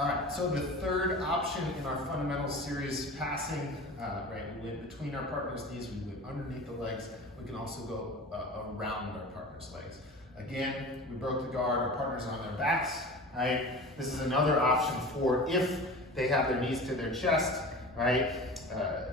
All right, so the third option in our fundamentals series, passing, right, we went between our partner's knees, we went underneath the legs. We can also go around our partner's legs. Again, we broke the guard, our partner's on their backs, right? This is another option for if they have their knees to their chest, right?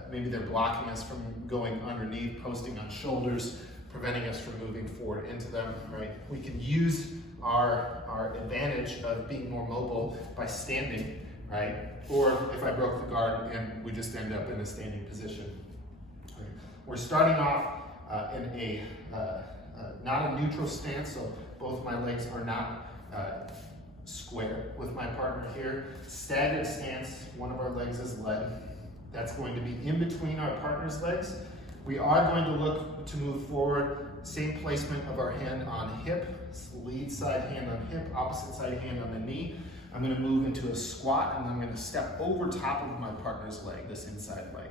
Maybe they're blocking us from going underneath, posting on shoulders, preventing us from moving forward into them, right? We can use our advantage of being more mobile by standing, right? Or if I broke the guard and we just end up in a standing position. Right? We're starting off in a not a neutral stance, so both my legs are not square with my partner here. Staggered stance, one of our legs is led. That's going to be in between our partner's legs. We are going to look to move forward, same placement of our hand on hip, lead side hand on hip, opposite side hand on the knee. I'm going to move into a squat and I'm going to step over top of my partner's leg, this inside leg,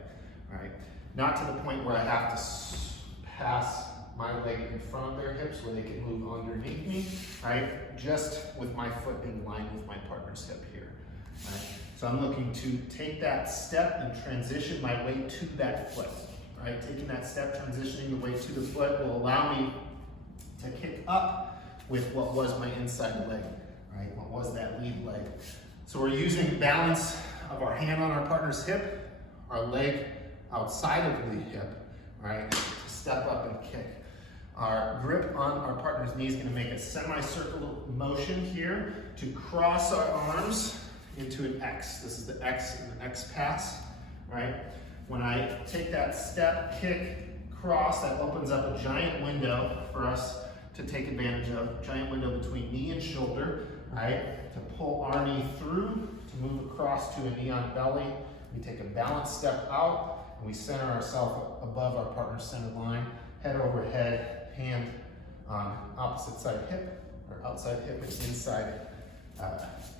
all right? Not to the point where I have to pass my leg in front of their hips where they can move underneath me, right? Just with my foot in line with my partner's hip here, right? So I'm looking to take that step and transition my weight to that foot. Right, taking that step, transitioning the weight to the foot will allow me to kick up with what was my inside leg, right? What was that lead leg? So we're using balance of our hand on our partner's hip, our leg outside of the hip, right? To step up and kick. Our grip on our partner's knee is going to make a semicircular motion here to cross our arms into an X. This is the X in the X pass, right? When I take that step, kick, cross, that opens up a giant window for us to take advantage of. Giant window between knee and shoulder, right? To pull our knee through, to move across to a knee on belly. We take a balanced step out, and we center ourselves above our partner's center line. Head over head, hand on opposite side hip, or outside hip and inside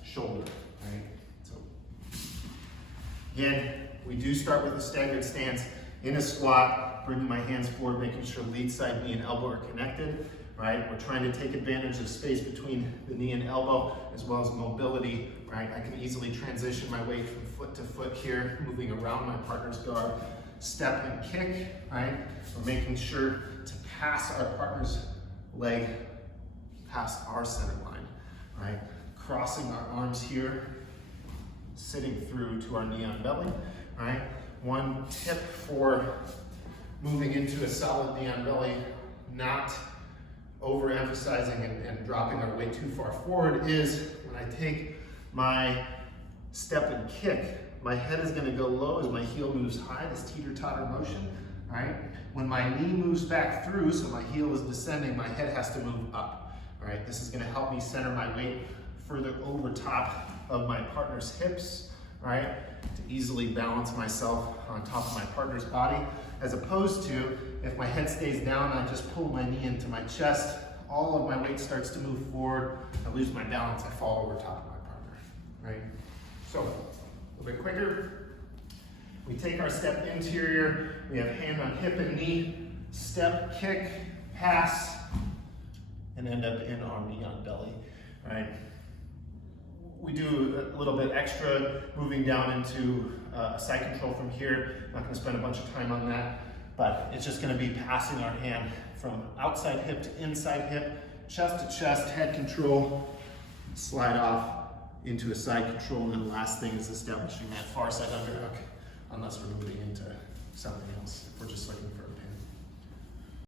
shoulder, right? So, again, we do start with a staggered stance in a squat, bringing my hands forward, making sure lead side knee and elbow are connected, right? We're trying to take advantage of space between the knee and elbow, as well as mobility, right? I can easily transition my weight from foot to foot here, moving around my partner's guard, step and kick, right? We're making sure to pass our partner's leg past our center line, right? Crossing our arms here, sitting through to our knee on belly. Right? One tip for moving into a solid knee on belly, not overemphasizing and dropping our weight too far forward, is when I take my step and kick, my head is going to go low as my heel moves high, this teeter-totter motion. Right? When my knee moves back through, so my heel is descending, my head has to move up. Right? This is going to help me center my weight further over top of my partner's hips, right? To easily balance myself on top of my partner's body, as opposed to if my head stays down, I just pull my knee into my chest, all of my weight starts to move forward, I lose my balance, I fall over top of my partner, right? So, a little bit quicker. We take our step interior, we have hand on hip and knee, step, kick, pass, and end up in our knee on belly, right? We do a little bit extra moving down into a side control from here. I'm not going to spend a bunch of time on that, but it's just going to be passing our hand from outside hip to inside hip, chest to chest, head control, slide off into a side control, and then the last thing is establishing that far side underhook, unless we're moving into something else, if we're just looking for a pin.